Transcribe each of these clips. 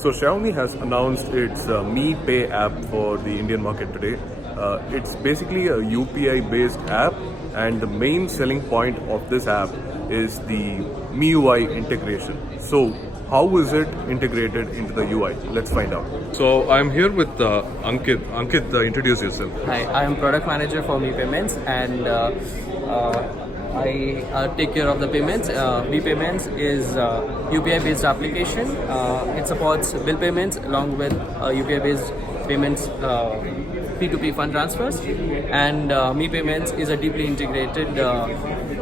So Xiaomi has announced its Mi Pay app for the Indian market today. It's basically a UPI-based app, and the main selling point of this app is the MIUI integration. So how is it integrated into the UI? Let's find out. So I'm here with Ankit. Ankit, introduce yourself. Hi, I am product manager for Mi Payments, and I take care of the payments. Mi Payments is a UPI-based application. It supports bill payments along with UPI-based payments, P2P fund transfers, and Mi Payments is a deeply integrated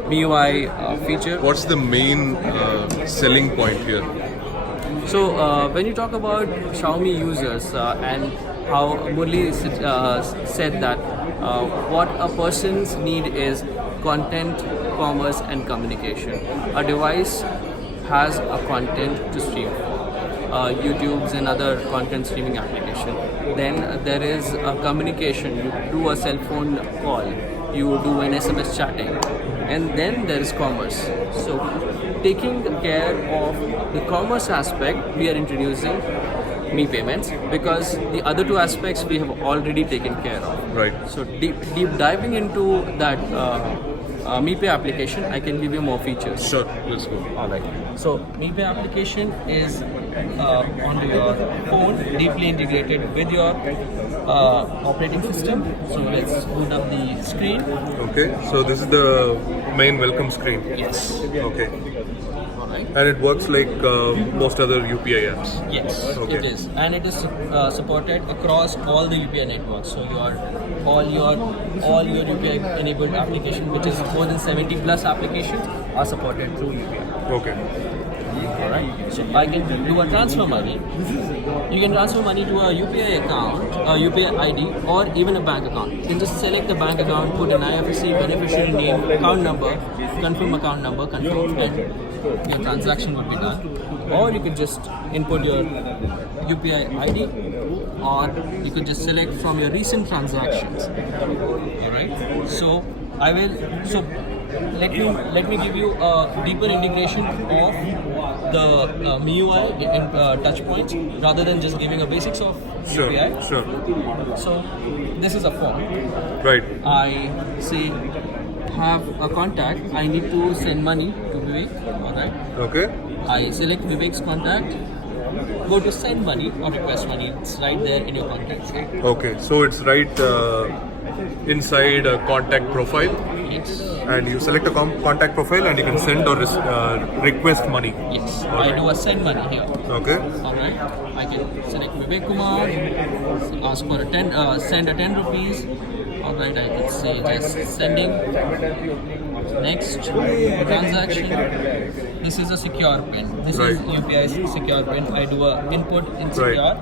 MIUI feature. What's the main selling point here? So when you talk about Xiaomi users and how Murli said that what a person's need is content, commerce and communication. A device has a content to stream, YouTube's and other content streaming application. Then there is a communication. You do a cell phone call, you do an SMS chatting, and then there is commerce. So taking care of the commerce aspect, we are introducing Mi Payments, because the other two aspects we have already taken care of. Right. So deep diving into that Mi Pay application, I can give you more features. Sure, let's go. Alright. So Mi Pay application is on your phone, deeply integrated with your operating system. So let's boot up the screen. Okay, so this is the main welcome screen. Yes. Okay. Alright. And it works like most other UPI apps. Yes, Okay. it is, and it is supported across all the UPI networks. So all your UPI enabled application, which is more than 70 plus applications, are supported through UPI. Okay. Alright. So I can do a transfer money. You can transfer money to a UPI account, a UPI ID, or even a bank account. You can just select the bank account, put an IFSC, beneficiary name, account number, confirm account number, confirm, and your transaction would be done. Or you could just input your UPI ID, or you could just select from your recent transactions. Alright. So I will. So let me give you a deeper integration of the MIUI in touch points, rather than just giving a basics of Sure. UPI. Sure. So this is a form. Right. I say have a contact. I need to send money to Vivek. Alright. Okay. I select Vivek's contact. Go to send money or request money. It's right there in your contacts. Okay. So it's right inside a contact profile, Yes. and you select a contact profile, and you can send or request money. Yes. I do a send money here. Okay. Alright, I can select Vivek Kumar, ask for send a 10 rupees. Alright, I could say just sending. Next transaction. This is a secure pin. This is UPI secure pin. I do a input in secure.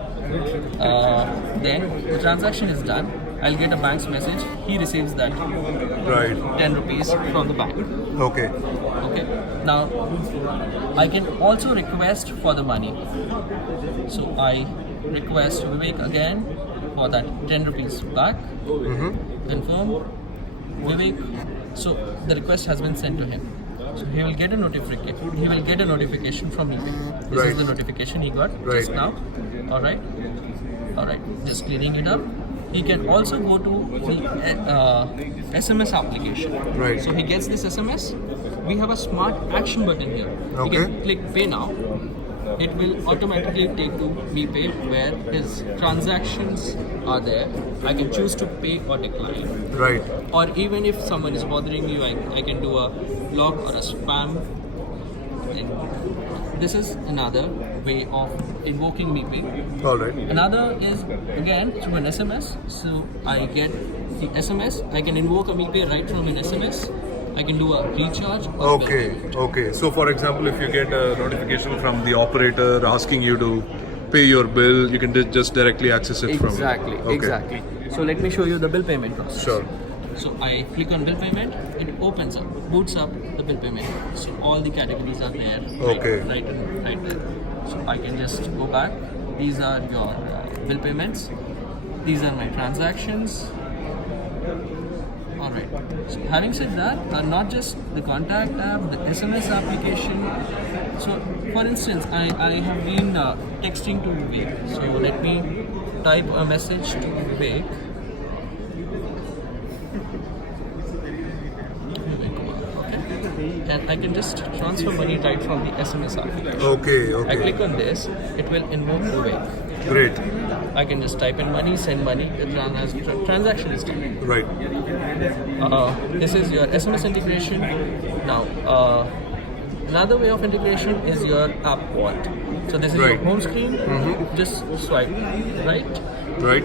Then the transaction is done. I'll get a bank's message. He receives that Right. 10 rupees from the bank. Okay. Okay. Now I can also request for the money. So I request Vivek again for that 10 rupees back. Confirm. Vivek. So the request has been sent to him. So he will get a notification. He will get a notification from me. This Right. is the notification he got Right. just now. All right. Just cleaning it up. He can also go to the SMS application. Right. So he gets this SMS. We have a smart action button here. He Okay. can click pay now. It will automatically take to Mi Pay, where his transactions are there. I can choose to pay or decline. Right. Or even if someone is bothering you, I can do a block or a spam. And this is another way of invoking Mi Pay. All right. Another is again through an SMS. So I get the SMS. I can invoke a Mi Pay right from an SMS. I can do a recharge. Or a bill Okay. payment. Okay. So, for example, if you get a notification from the operator asking you to pay your bill, you can just directly access it from it. Exactly. Okay. Exactly. So let me show you the bill payment process. Sure. So I click on bill payment, it opens up, boots up the bill payment. So all the categories are there. Okay. Right there. So I can just go back. These are your bill payments. These are my transactions. Alright. So having said that, not just the contact app, the SMS application. So for instance, I have been texting to Vivek. So let me type a message to Vivek. Okay. And I can just transfer money right from the SMS application. Okay, I click on this, it will invoke Vivek. Great. I can just type in money, send money, the transaction is done. Right. This is your SMS integration. Now, another way of integration is your app wallet. So this is your Right. home screen. Just swipe right. Right.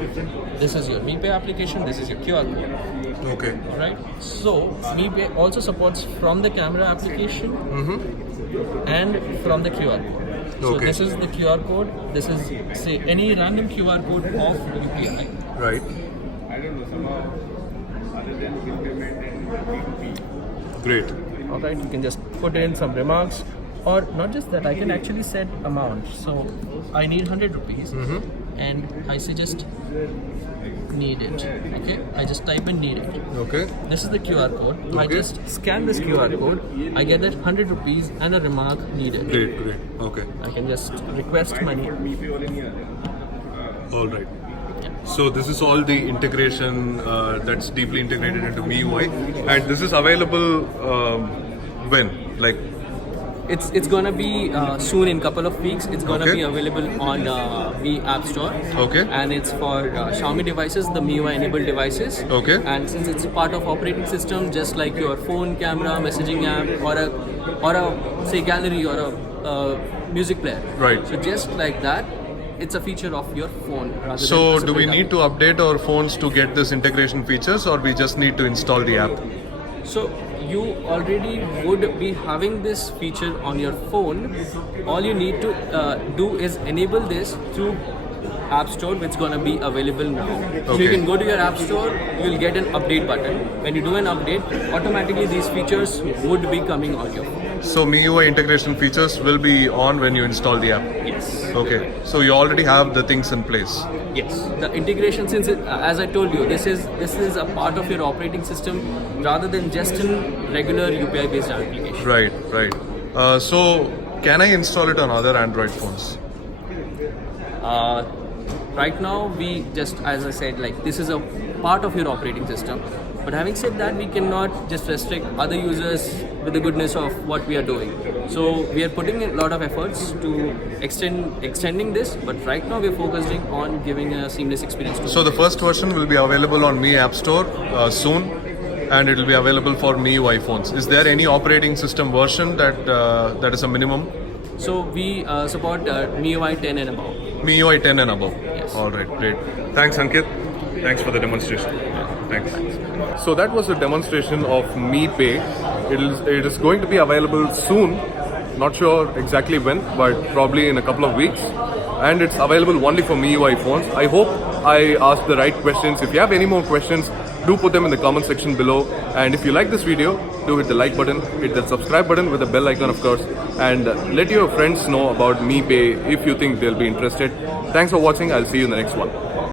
This is your MePay application. This is your QR code. Okay. Right. So MePay also supports from the camera application and from the QR code. So Okay. this is the QR code. This is say any random QR code of UPI. Right. Great. Alright, you can just put in some remarks, or not just that, I can actually set amount. So I need 100 rupees and I suggest need it. Okay, I just type in need it. Okay. This is the QR code. I Okay. just scan this QR code, I get that 100 rupees and a remark needed. Great. Great. Okay. I can just request money. All right. So this is all the integration that's deeply integrated into MIUI, and this is available when? Like, It's gonna be soon in couple of weeks. It's gonna Okay. be available on Mi App Store. Okay. And it's for Xiaomi devices, the MIUI enabled devices. Okay. And since it's part of operating system, just like your phone, camera, messaging app, or a say gallery or a music player. Right. So just like that, it's a feature of your phone. Rather so than a do we separate need to update our phones to get this integration features, or we just need to install the app? app. So you already would be having this feature on your phone. All you need to do is enable this through App Store, which is going to be available now. So you Okay. can go to your App Store, you will get an update button. When you do an update, automatically these features would be coming on your phone. So MIUI integration features will be on when you install the app. Yes. Okay. So you already have the things in place. Yes. The integration, since it, as I told you, this is a part of your operating system rather than just a regular UPI based application. Right. Right. So can I install it on other Android phones? Right now, we just, as I said, like this is a part of your operating system. But having said that, we cannot just restrict other users with the goodness of what we are doing. So we are putting a lot of efforts to extending this. But right now, we are focusing on giving a seamless experience to. So the first version will be available on Mi App Store soon, and it will be available for MIUI phones. Is there any operating system version that is a minimum? So we support MIUI 10 and above. MIUI 10 and above. Yes. All right, great. Thanks, Ankit. Thanks for the demonstration. Thanks. So that was a demonstration of MePay. It is going to be available soon. Not sure exactly when, but probably in a couple of weeks. And it's available only for MIUI phones. I hope I asked the right questions. If you have any more questions, do put them in the comment section below. And if you like this video, do hit the like button, hit that subscribe button with the bell icon, of course, and let your friends know about MePay if you think they'll be interested. Thanks for watching. I'll see you in the next one.